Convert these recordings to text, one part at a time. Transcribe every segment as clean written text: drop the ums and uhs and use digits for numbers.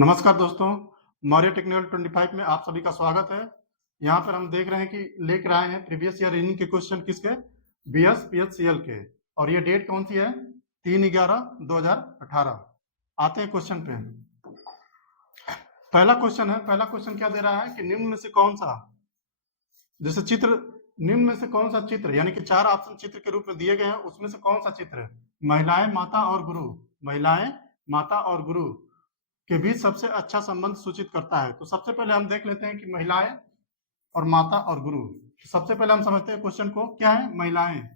नमस्कार दोस्तों, मौर्य टेक्निकल 25 में आप सभी का स्वागत है। यहाँ पर हम देख रहे हैं कि लेकर आए हैं प्रीवियस ईयर रीजनिंग के क्वेश्चन किसके, बीएस पीएचसीएल के, और ये डेट कौन सी है, 3/11/2018। आते हैं क्वेश्चन पे। पहला क्वेश्चन क्या दे रहा है कि निम्न में से कौन सा, जैसे चित्र, निम्न में से कौन सा चित्र, यानी कि 4 ऑप्शन चित्र के रूप में दिए गए हैं, उसमें से कौन सा चित्र महिलाएं माता और गुरु, महिलाएं माता और गुरु के बीच सबसे अच्छा संबंध सूचित करता है। तो सबसे पहले हम देख लेते हैं कि महिलाएं और माता और गुरु। सबसे पहले हम समझते हैं क्वेश्चन को, क्या है महिलाएं।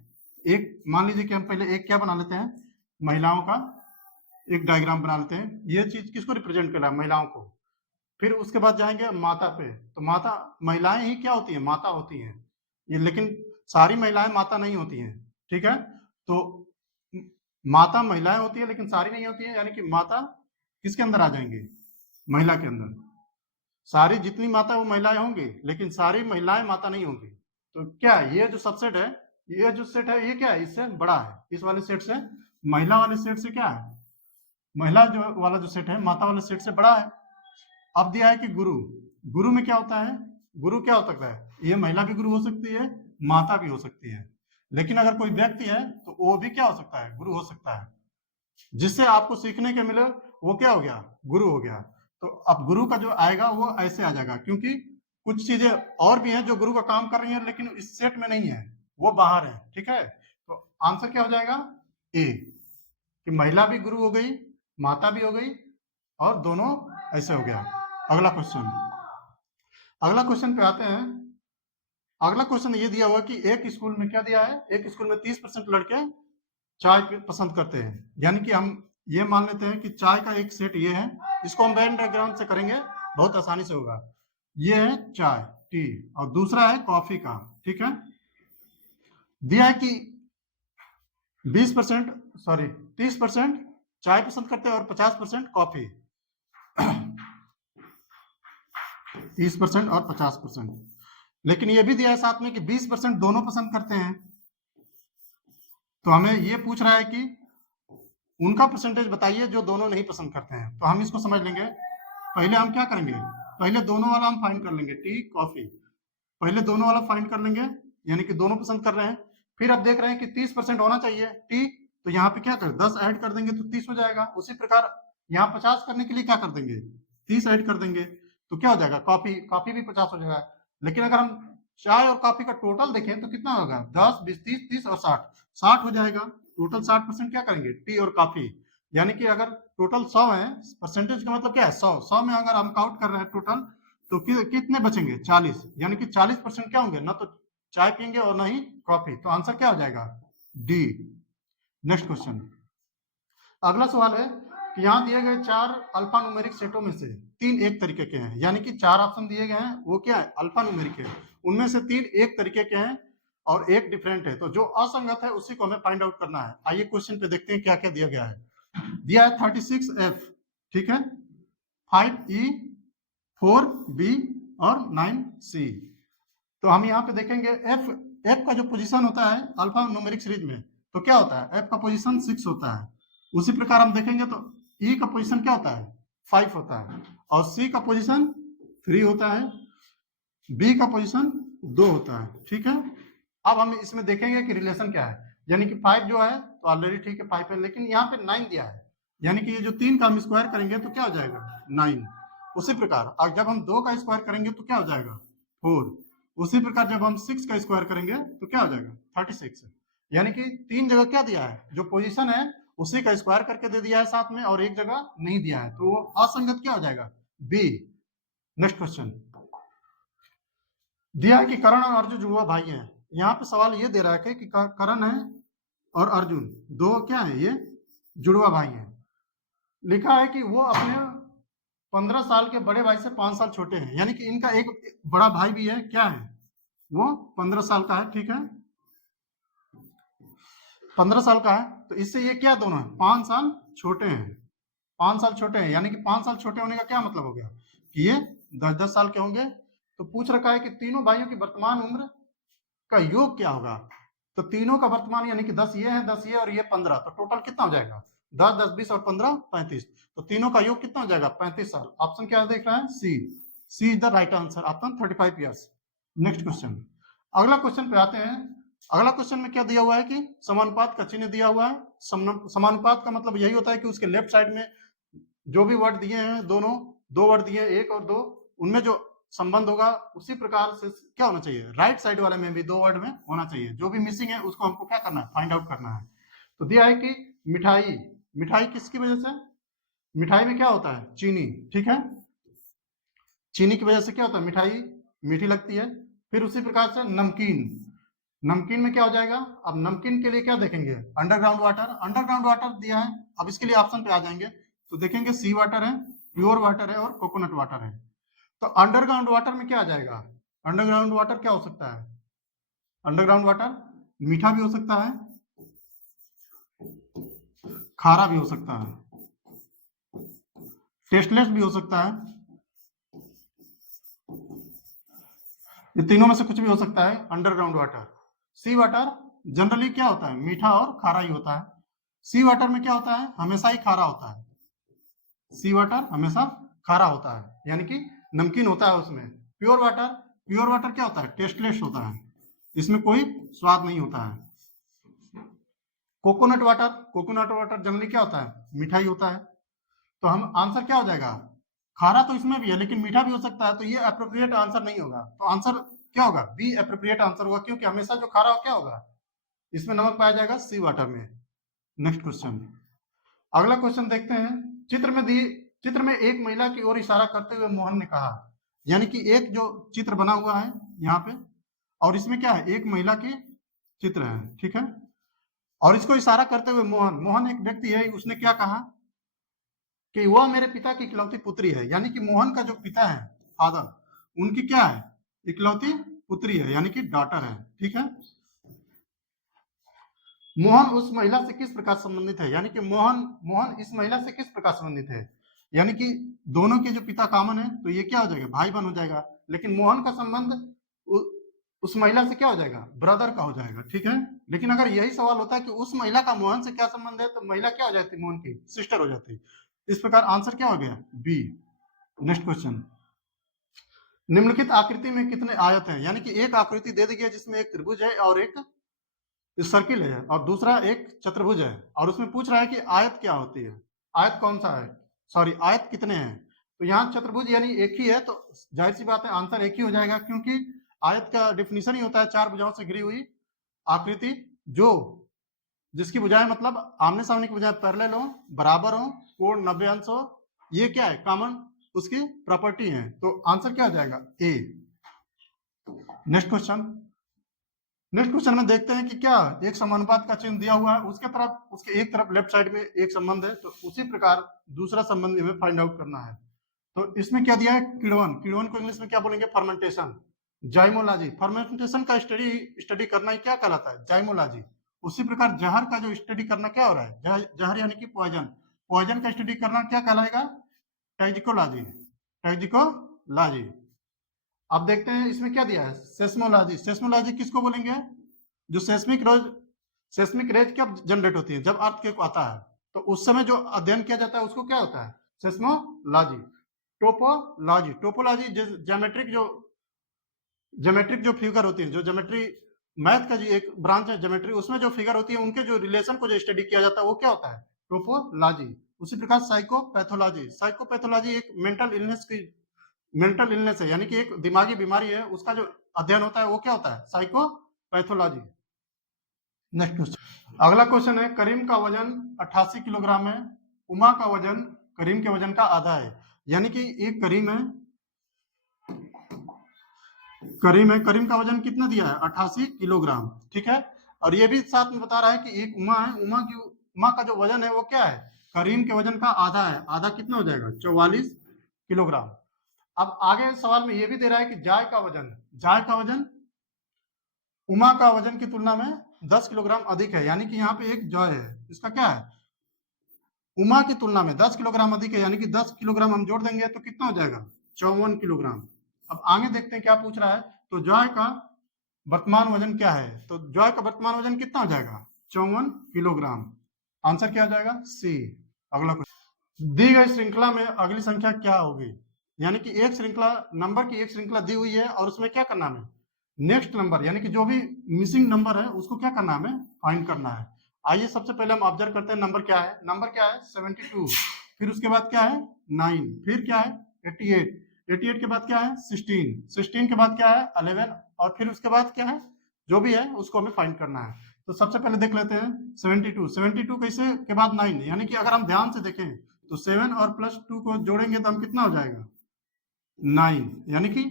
एक मान लीजिए कि हम पहले एक क्या बना लेते हैं, महिलाओं का एक डायग्राम बना लेते हैं। ये चीज किसको रिप्रेजेंट कर रहा है, महिलाओं को। फिर उसके बाद जाएंगे माता पे, तो माता, महिलाएं ही क्या होती है, माता होती हैं ये, लेकिन सारी महिलाएं माता नहीं होती हैं, ठीक है। तो माता महिलाएं होती है लेकिन सारी नहीं होती है, यानी कि माता किसके अंदर आ जाएंगे, महिला के अंदर। सारी जितनी माता वो महिलाएं होंगी, लेकिन सारी महिलाएं माता नहीं होंगी। तो क्या ये जो सबसेट है, ये जो सेट है, ये क्या है, इससे बड़ा है, इस वाले सेट से, महिला वाले सेट से क्या है, महिला जो वाला जो सेट है माता वाले सेट से बड़ा है। अब दिया है कि गुरु, गुरु में क्या होता है, गुरु क्या हो सकता है, ये महिला भी गुरु हो सकती है, माता भी हो सकती है, लेकिन अगर कोई व्यक्ति है तो वो भी क्या हो सकता है, गुरु हो सकता है। जिससे आपको सीखने के मिले वो क्या हो गया, गुरु हो गया। तो अब गुरु का जो आएगा वो ऐसे आ जाएगा, क्योंकि कुछ चीजें और भी हैं जो गुरु का काम कर रही हैं लेकिन इस सेट में नहीं है, वो बाहर है, ठीक है। तो आंसर क्या हो जाएगा, ए, कि महिला भी गुरु हो गई, माता भी हो गई, और दोनों ऐसे हो गया। अगला क्वेश्चन पे आते हैं। अगला क्वेश्चन ये दिया हुआ कि एक स्कूल में क्या दिया है, एक स्कूल में 30% लड़के चाय पसंद करते हैं, यानी कि हम ये मान लेते हैं कि चाय का एक सेट ये है, इसको हम वेन डायग्राम से करेंगे, बहुत आसानी से होगा। ये है चाय, टी, और दूसरा है कॉफी का, ठीक है। दिया है कि 30% चाय पसंद करते हैं और 50% कॉफी। 30% और 50%, लेकिन ये भी दिया है साथ में कि 20% दोनों पसंद करते हैं। तो हमें ये पूछ रहा है कि उनका परसेंटेज बताइए जो दोनों नहीं पसंद करते हैं। तो हम इसको समझ लेंगे, पहले हम क्या करेंगे, पहले दोनों वाला हम फाइंड कर लेंगे, टी कॉफी, पहले दोनों वाला फाइंड कर लेंगे, यानी कि दोनों पसंद कर रहे हैं। फिर अब देख रहे हैं कि 30% होना चाहिए टी, तो यहाँ पे क्या कर 10 ऐड कर देंगे तो 30 हो जाएगा। उसी प्रकार यहाँ 50 करने के लिए क्या कर देंगे, 30 ऐड कर देंगे, तो क्या हो जाएगा, कॉफी, कॉफी भी 50 हो जाएगा। लेकिन अगर हम चाय और कॉफी का टोटल देखें तो कितना होगा, 10 20 30 30 और 60 हो जाएगा। टोटल 60% क्या करेंगे, टी और कॉफी, यानी कि अगर टोटल 100 है, परसेंटेज का मतलब क्या है, 100 में अगर हम काउंट कर रहे हैं टोटल, तो कितने बचेंगे, 40, यानी कि 40% क्या होंगे, ना तो चाय पियेंगे और ना ही कॉफी। तो आंसर क्या हो जाएगा, डी। नेक्स्ट क्वेश्चन, अगला सवाल है कि यहाँ दिए गए 4 अल्फा न्यूमेरिक सेटों में से 3 एक तरीके के हैं, यानी कि 4 ऑप्शन दिए गए हैं, वो क्या है, अल्फा न्यूमेरिक है, उनमें से 3 एक तरीके के हैं और एक डिफरेंट है। तो जो असंगत है उसी को हमें फाइंड आउट करना है। आइए क्वेश्चन पे देखते हैं क्या क्या दिया गया है। दिया है 36F, ठीक है, 5E, 4B और 9C। तो हम यहाँ पे देखेंगे एफ का जो पोजीशन होता है अल्फा न्यूमेरिक सीरीज में, तो क्या होता है, एफ का पोजीशन 6 होता है। उसी प्रकार हम देखेंगे तो ई का पोजीशन क्या होता है, 5 होता है, और सी का पोजीशन 3 होता है, बी का पोजीशन 2 होता है, ठीक है। अब हम इसमें देखेंगे कि रिलेशन क्या है, यानी कि 5 जो है तो ऑलरेडी ठीक है 5 है, लेकिन यहाँ पे 9 दिया है, यानी कि ये जो 3 का हम स्क्वायर करेंगे तो क्या हो जाएगा, 9। उसी प्रकार अब जब हम 2 का स्क्वायर करेंगे तो क्या हो जाएगा, 4। उसी प्रकार जब हम 6 का स्क्वायर करेंगे तो क्या हो जाएगा, 36। यानी कि 3 जगह क्या दिया है, जो पोजीशन है उसी का स्क्वायर करके दे दिया है साथ में, और एक जगह नहीं दिया है, तो वो असंगत क्या हो जाएगा, बी। नेक्स्ट क्वेश्चन, दिया है कि करण और अर्जुन जुड़वा भाई हैं। यहाँ पे सवाल ये दे रहा है कि करण है और अर्जुन दो क्या है, ये जुड़वा भाई हैं। लिखा है कि वो अपने 15 साल के बड़े भाई से 5 साल छोटे हैं, यानी कि इनका एक बड़ा भाई भी है, क्या है, वो 15 साल का है, ठीक है, 15 साल का है। तो इससे ये क्या दोनों है, 5 साल छोटे हैं, 5 साल छोटे हैं, यानी कि 5 साल छोटे होने का क्या मतलब हो गया कि ये 10-10 साल के होंगे। तो पूछ रखा है कि तीनों भाइयों की वर्तमान उम्र का योग क्या होगा। तो तीनों का वर्तमान यानी कि 10 ये है, 10 ये और ये 15, तो टोटल कितना हो जाएगा, 10 10 20 और 15 35, तो तीनों का योग कितना हो जाएगा 35 साल। ऑप्शन क्या देख रहा है C is the right answer, option 35 years. Next question, अगला क्वेश्चन पे आते हैं। अगला क्वेश्चन में क्या दिया हुआ है कि समानुपात का चिन्ह दिया हुआ है। समानुपात का मतलब यही होता है कि उसके लेफ्ट साइड में जो भी वर्ड दिए हैं, दोनों दो वर्ड दिए हैं, एक और दो, उनमें जो संबंध होगा उसी प्रकार से क्या होना चाहिए, राइट साइड वाले में भी दो वर्ड में होना चाहिए। जो भी मिसिंग है उसको हमको क्या करना है, फाइंड आउट करना है। तो दिया है कि मिठाई, मिठाई किसकी वजह से, मिठाई में क्या होता है चीनी, ठीक है, चीनी की वजह से क्या होता है मिठाई मीठी लगती है। फिर उसी प्रकार से नमकीन, नमकीन में क्या हो जाएगा, अब नमकीन के लिए क्या देखेंगे, अंडरग्राउंड वाटर, अंडरग्राउंड वाटर दिया है। अब इसके लिए ऑप्शन पे आ जाएंगे तो देखेंगे सी वाटर है, प्योर वाटर है और कोकोनट वाटर है। तो अंडरग्राउंड वाटर में क्या आ जाएगा, अंडरग्राउंड वाटर क्या हो सकता है, अंडरग्राउंड वाटर मीठा भी हो सकता है, खारा भी हो सकता है, टेस्टलेस भी हो सकता है, ये तीनों में से कुछ भी हो सकता है अंडरग्राउंड वाटर। सी वाटर जनरली क्या होता है, मीठा और खारा ही होता है। सी वाटर में क्या होता है, हमेशा ही खारा होता है, सी वाटर हमेशा खारा होता है, यानी कि नमकीन होता है उसमें। प्योर वाटर, प्योर वाटर क्या होता है, टेस्टलेस होता है, इसमें कोई स्वाद नहीं होता है। Coconut water, coconut water generally क्या होता है, मीठा ही होता है। तो हम आंसर क्या हो जाएगा, खारा तो इसमें भी है लेकिन मीठा भी हो सकता है, तो ये अप्रोप्रिएट आंसर नहीं होगा। तो आंसर क्या होगा, बी अप्रोप्रिएट आंसर होगा, क्योंकि हमेशा जो खारा हो क्या होगा, इसमें नमक पाया जाएगा सी वाटर में। नेक्स्ट क्वेश्चन, अगला क्वेश्चन देखते हैं। चित्र में एक महिला की ओर इशारा करते हुए मोहन ने कहा, यानी कि एक जो चित्र बना हुआ है यहाँ पे, और इसमें क्या है, एक महिला के चित्र है, ठीक है, और इसको इशारा करते हुए मोहन, मोहन एक व्यक्ति है, उसने क्या कहा कि वह मेरे पिता की इकलौती पुत्री है, यानी कि मोहन का जो पिता है फादर, उनकी क्या है, इकलौती पुत्री है, यानी कि डॉटर है, ठीक है। मोहन उस महिला से किस प्रकार संबंधित है, यानी कि मोहन इस महिला से किस प्रकार संबंधित है, यानी कि दोनों के जो पिता कॉमन है तो ये क्या हो जाएगा, भाई बहन हो जाएगा, लेकिन मोहन का संबंध उस महिला से क्या हो जाएगा, ब्रदर का हो जाएगा, ठीक है। लेकिन अगर यही सवाल होता है कि उस महिला का मोहन से क्या संबंध है, तो महिला क्या हो जाती, मोहन की सिस्टर हो जाती। इस प्रकार आंसर क्या हो गया, बी। नेक्स्ट क्वेश्चन, निम्नलिखित आकृति में कितने आयत हैं, यानी कि एक आकृति दे दी गई है जिसमें एक त्रिभुज है और एक सर्किल है और दूसरा एक चतुर्भुज है, और उसमें पूछ रहा है कि आयत क्या होती है, आयत कौन सा है, सॉरी आयत कितने हैं। तो यहाँ चतुर्भुज यानी एक ही है, तो जाहिर सी बात है आंसर एक ही हो जाएगा, क्योंकि आयत का डिफिनीशन ही होता है चार भुजाओं से घिरी हुई आकृति, जो जिसकी भुजाएं मतलब आमने सामने की भुजाएं पैरेलल हो, बराबर हो, कोण 90 अंश हो, ये क्या है, कॉमन उसकी प्रॉपर्टी है। तो आंसर क्या हो जाएगा, ए। नेक्स्ट क्वेश्चन, नेक्स्ट क्वेश्चन में देखते हैं कि क्या एक समानुपात का चिन्ह दिया हुआ है, उसके तरफ, उसके एक तरफ लेफ्ट साइड में एक संबंध है, तो उसी प्रकार दूसरा संबंध हमें फाइंड आउट करना है। तो इसमें क्या दिया है, किण्वन, किण्वन को इंग्लिश में क्या बोलेंगे, फर्मेंटेशन, जाइमोलॉजी, फर्मेंटेशन का स्टडी करना ही क्या कहलाता है, जाइमोलॉजी। उसी प्रकार जहर का जो स्टडी करना क्या हो रहा है, जहर यानी कि पॉइजन, पॉइजन का स्टडी करना क्या कहलाएगा, टैक्सिकोलॉजी, टैक्सिकोलॉजी। अब देखते हैं इसमें क्या दिया है, सेस्मोलॉजी, सेस्मोलॉजी किसको बोलेंगे, जो सेस्मिक रेज कब जनरेट होती है, जब अर्थक्वेक आता है, तो उस समय जो अध्ययन किया जाता है उसको क्या होता है, सेस्मोलॉजी। टोपोलॉजी, टोपोलॉजी ज्योमेट्रिक जो फिगर होती है, जो ज्योमेट्री मैथ का जो एक ब्रांच है ज्योमेट्री, उसमें जो फिगर होती है उनके जो रिलेशन को जो स्टडी किया जाता है वो क्या होता है, टोपोलॉजी। उसी प्रकार साइकोपैथोलॉजी, साइकोपैथोलॉजी एक मेंटल इलनेस है, यानी कि एक दिमागी बीमारी है, उसका जो अध्ययन होता है वो क्या होता है, साइकोपैथोलॉजी। नेक्स्ट क्वेश्चन, अगला क्वेश्चन है, करीम का वजन 88 किलोग्राम है, उमा का वजन करीम के वजन का आधा है, यानी कि एक करीम है, करीम का वजन कितना दिया है, 88 किलोग्राम, ठीक है। और ये भी साथ में बता रहा है कि एक उमा है, उमा का जो वजन है वो क्या है, करीम के वजन का आधा है, आधा कितना हो जाएगा, 44 किलोग्राम। अब आगे सवाल में ये भी दे रहा है कि जाय का वजन उमा का वजन की तुलना में 10 किलोग्राम अधिक है, यानी कि यहाँ पे एक जॉय है, इसका क्या है, उमा की तुलना में 10 किलोग्राम अधिक है, यानी कि 10 किलोग्राम हम जोड़ देंगे तो कितना हो जाएगा, 54 किलोग्राम। अब आगे देखते हैं क्या पूछ रहा है, तो जॉय का वर्तमान वजन क्या है, तो जॉय का वर्तमान वजन कितना हो जाएगा, 54 किलोग्राम। आंसर क्या हो जाएगा? सी। अगला क्वेश्चन, दी गई श्रृंखला में अगली संख्या क्या होगी? यानी कि एक श्रृंखला, नंबर की एक श्रृंखला दी हुई है और उसमें क्या करना है? नेक्स्ट नंबर यानी कि जो भी मिसिंग नंबर है उसको क्या करना है? हमें फाइंड करना है। आइए सबसे पहले हम ऑब्जर्व करते हैं नंबर क्या है। नंबर क्या है? 72। फिर उसके बाद क्या है? 9। फिर क्या है? 88। 88 के बाद क्या है? 16। 16 के बाद क्या है? 11। और फिर उसके बाद क्या है? जो भी है उसको हमें फाइंड करना है। तो सबसे पहले देख लेते हैं 72। 72 कैसे के बाद 9, यानी कि अगर हम ध्यान से देखें तो 7 और प्लस 2 को जोड़ेंगे तो हम कितना हो जाएगा? 9। यानी कि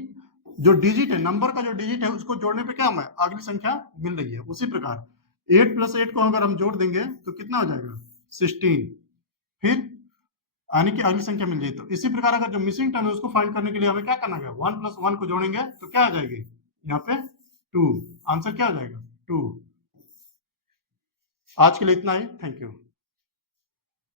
जो डिजिट है, नंबर का जो डिजिट है उसको जोड़ने पे क्या हमें अगली संख्या मिल रही है। उसी प्रकार 8 प्लस 8 को अगर हम जोड़ देंगे तो कितना हो जाएगा? 16। फिर यानी कि अगली संख्या मिल जाएगी। तो इसी प्रकार अगर जो मिसिंग टर्म है उसको फाइंड करने के लिए हमें क्या करना है? 1 प्लस 1 को जोड़ेंगे तो क्या आ जाएगी? यहाँ पे 2। आंसर क्या हो जाएगा? 2। आज के लिए इतना ही। Thank you.